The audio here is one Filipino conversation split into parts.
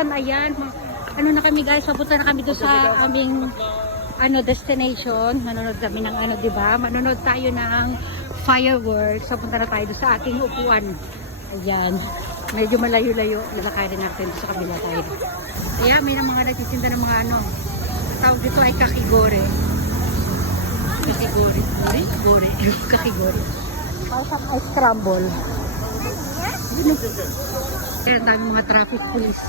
upuan. Ayan. Ano na kami guys, papunta na kami doon sa aming destination. Manonood kami ng di ba? Manonood tayo ng fireworks. Papunta na tayo doon sa ating upuan. Ayan. Medyo malayo-layo. Lalakarin natin doon sa kabila tayo. Ayan, may mga nagtitinda ng mga tawag dito ay kakigore. Kakigore. Gore. Kakigore. Parang ice scramble. Ayan, dami mga traffic police.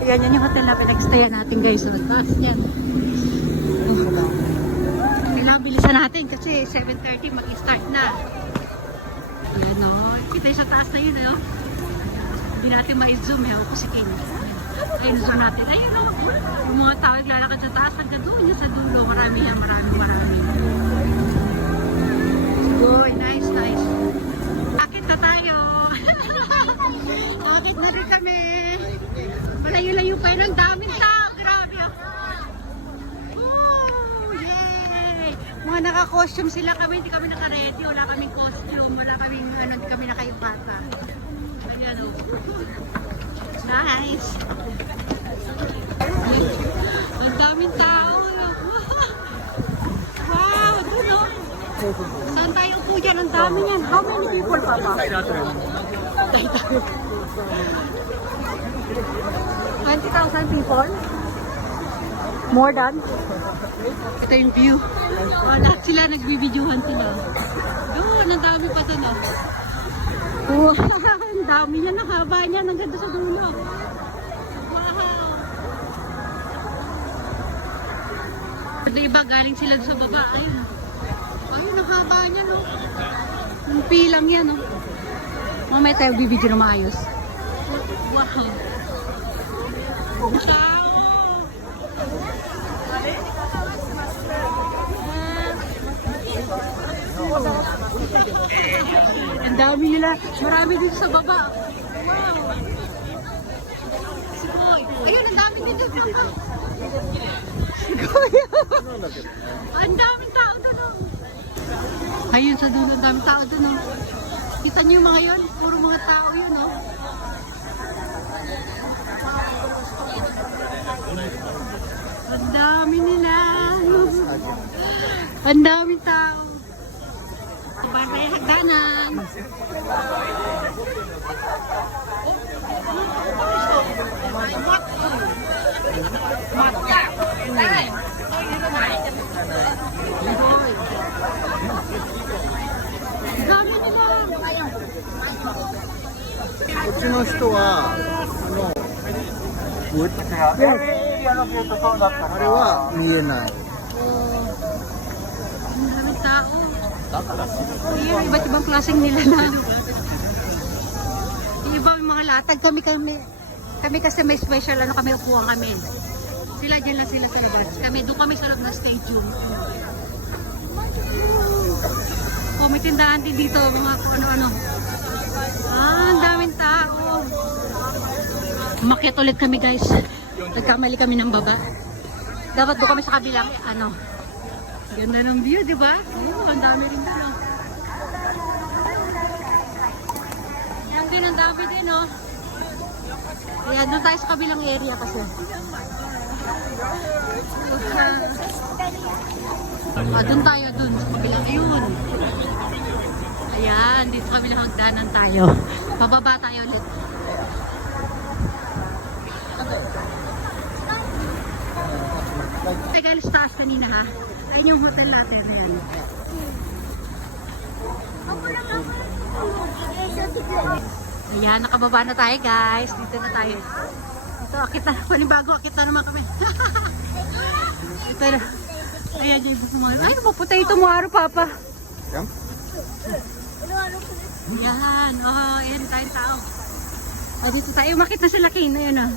Ayan, yan yung hotel na pinag-stayan natin guys. So, taas yan. Kailangan bilisan natin kasi 7:30 mag-start na. Ayan o. Kita yung sa taas na yun o. Hindi natin ma-zoom eh. Ako si Ken. Ayun, zoom natin. Ayun o. Yung mga tao naglalakad sa taas hanggang doon yung sa dulo. Marami yan. Marami. Uy, nice. Akit na tayo. Akit na rin kami. Malayo-layo pa yun. Ang daming tao. Grabe ako. Yay! Mga naka-costume sila kami. Hindi kami naka-ready. Wala kaming costume. Wala kaming hindi kami nakaibata. Ayan o. Nice. Ang daming tao. Wow! Doon o. Saan tayo upo dyan? Ang dami yan. How many people, Papa? 20,000 people? More than? Ito yung view. Lahat sila nagbibidyohan sila. Doon, ang dami pa doon. Wow, ang dami niya. Ang haba niya. Ang ganda sa dulo. Wow. Pero iba galing sila sa baba. Ayun, ang haba niya. No? Ang pilang yan. No? Mamaya tayo bibidyo na maayos. Wow. Ang dami nila. Marami dito sa baba. Wow. Sigoy. Ayun, ang dami dito sa baba. Sigoy. Ang daming tao doon. Ayun sa dulo, ang daming tao doon. Kita niyo yung mga yun? Puro mga tao yun. Ang dami nila. Ang daming tao. Barangay Hagdanan. Dami nila. こっちの人はwood? あれは見えない。 Ang daming tao. Ayun, iba't ibang klaseng nila na. Yung iba yung mga latag. Kami kasi may special kami upuan kami. Sila dyan lang sila sa labas. Doon kami sa loob ng stadium. May tindahan din dito, mga ano-ano. Ang daming tao. Umakyat ulit kami guys. Nagkamali kami ng baba. Dapat doon kami sa kabilang ganda ng view, di ba? Ang dami rin dito. Yan din, ang dami din, oh. Ayan, doon tayo sa kabilang area kasi. Doon tayo, doon sa kabilang. Ayun. Ayan, dito kami na hagdanan tayo. Pababa tayo ulit. Galing sa taas kanina ha. Ayun yung hotel natin. Ayan. Ayan, nakababa na tayo guys. Dito na tayo. Ito, akit na. Panibago, akit na naman kami. Ito na. Ayan, dyan sa mga. Ay, mapotato mo araw, Papa. Yan? Ayan. Oh, ayan tayong tao. Dito tayo. Makit na sila King. Ayan o.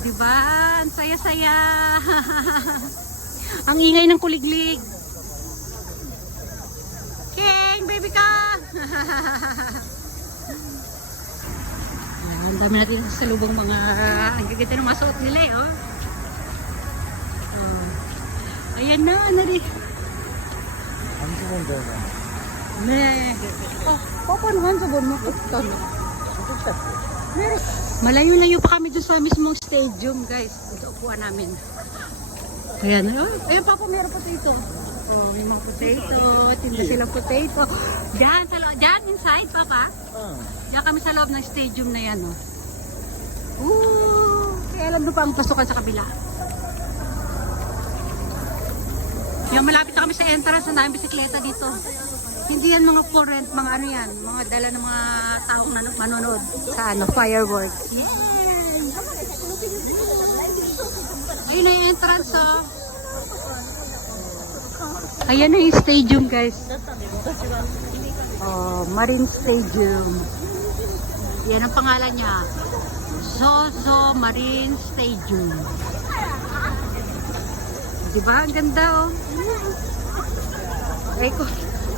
Diba? Ang saya-saya. Ang ingay ng kuliglig. King, baby ka! Ang dami natin sa lubong mga ang gaganda ng mga suot nila eh. Ayan na, nari. Ano sa mundo na? Ne. Papa naman sa buwan mo. Malayo-layo pa kami doon sa mismong stadium, guys. Ito upuan namin. Ayan, ayun pa po, meron potato. Oh, may mga potato. Tinda silang potato. Diyan, sa loob. Diyan, inside, Papa. Diyan kami sa loob ng stadium na yan, oh. Kaya alam doon pa ang pasukan sa kabila. Yan, malapit na kami sa entrance. Ang daming bisikleta dito. Hindi yan mga for rent, mga ano yan. Mga dala ng mga taong manonood sa ano, fireworks. Yay! Ayun na yung entrance, oh. Ayan na yung stadium, guys. Oh, Marine Stadium. Yan ang pangalan niya. Zozo Marine Stadium. Diba? Ang ganda, oh. Ay ko,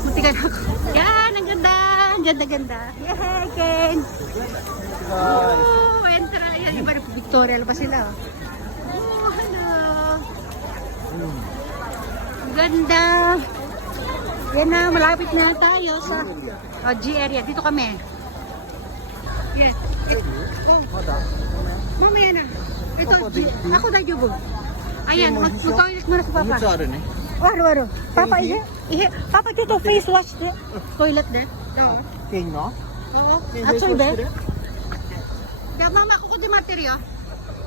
munti ka na ako. Yan, ang ganda. Ang ganda-ganda. Yay, Ken. Oh, entra. Yan, iba na Victoria pa sila. Oh, hello. Ang ganda. Yan na, malapit na tayo sa G area. Dito kami. Yes. Oh. Mamaya na. Ito, ako na Jubo. Ayan, mag-toilet muna sa Papa. Waro. Papa, ihe. Papa, dito, face wash de. Toilet de. Oo. King, no? Oo. Actually, be. Kaya mama, ako ko di materyo.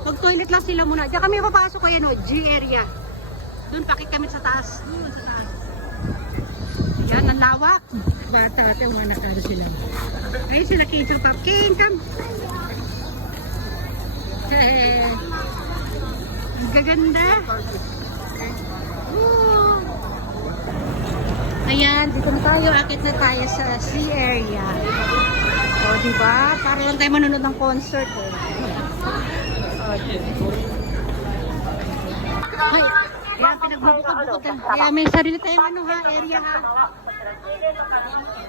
Mag-toilet lang sila muna. Diyan kami papasok, ayan o, G area. Doon, pakit kami sa taas. Doon, sa taas. Ayan, ang lawak. Bata, ate, mga nakaro sila. Ayun sila, King, sa Papa. King, come. Ang gaganda. Ayan, dito na tayo. Akit na tayo sa sea area. O, diba? Para lang tayo manonood ng concert. Eh. Ay, kaya pinagbubukod-bukod. Kaya may sarili tayong ano ha, area ha.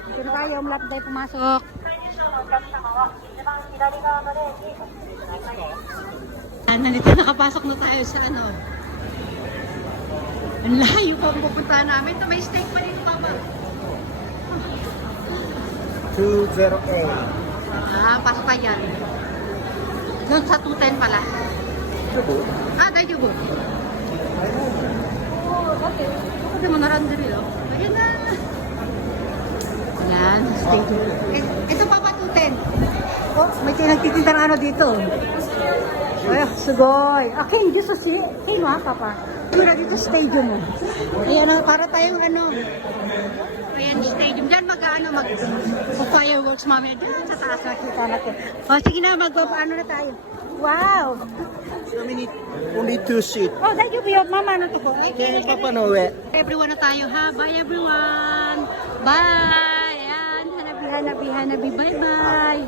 Dito na tayo, malapit tayo pumasok. Nandito nakapasok na tayo sa ano. Ang layo pa ang pupuntahan namin. Ito may steak pa dito, Papa. 208. Pasok tayo yan. Doon sa 210 pala. Dahil Jubo. Okay. Ito mo narandiri, oh. Ayan na. Yan, stadium. Ito, Papa, 210. Oh, may nagtitinda ng ano dito. Ay, sugoy. Okay, dito sa Kino ha, Papa. Mura dito stadium mo. Ayan, para tayong ano. Ayan, stadium. Diyan mag-fireworks mamaya. Dito sa taas nakita natin. O, sige na, magpapaano na tayo. Wow! So we need only 2 seats. Oh, thank you, Pio. Mama, ano to po? Okay, Papa Noe. Everyone na tayo, ha? Bye, everyone! Bye! Ayan, hanabi. Bye-bye!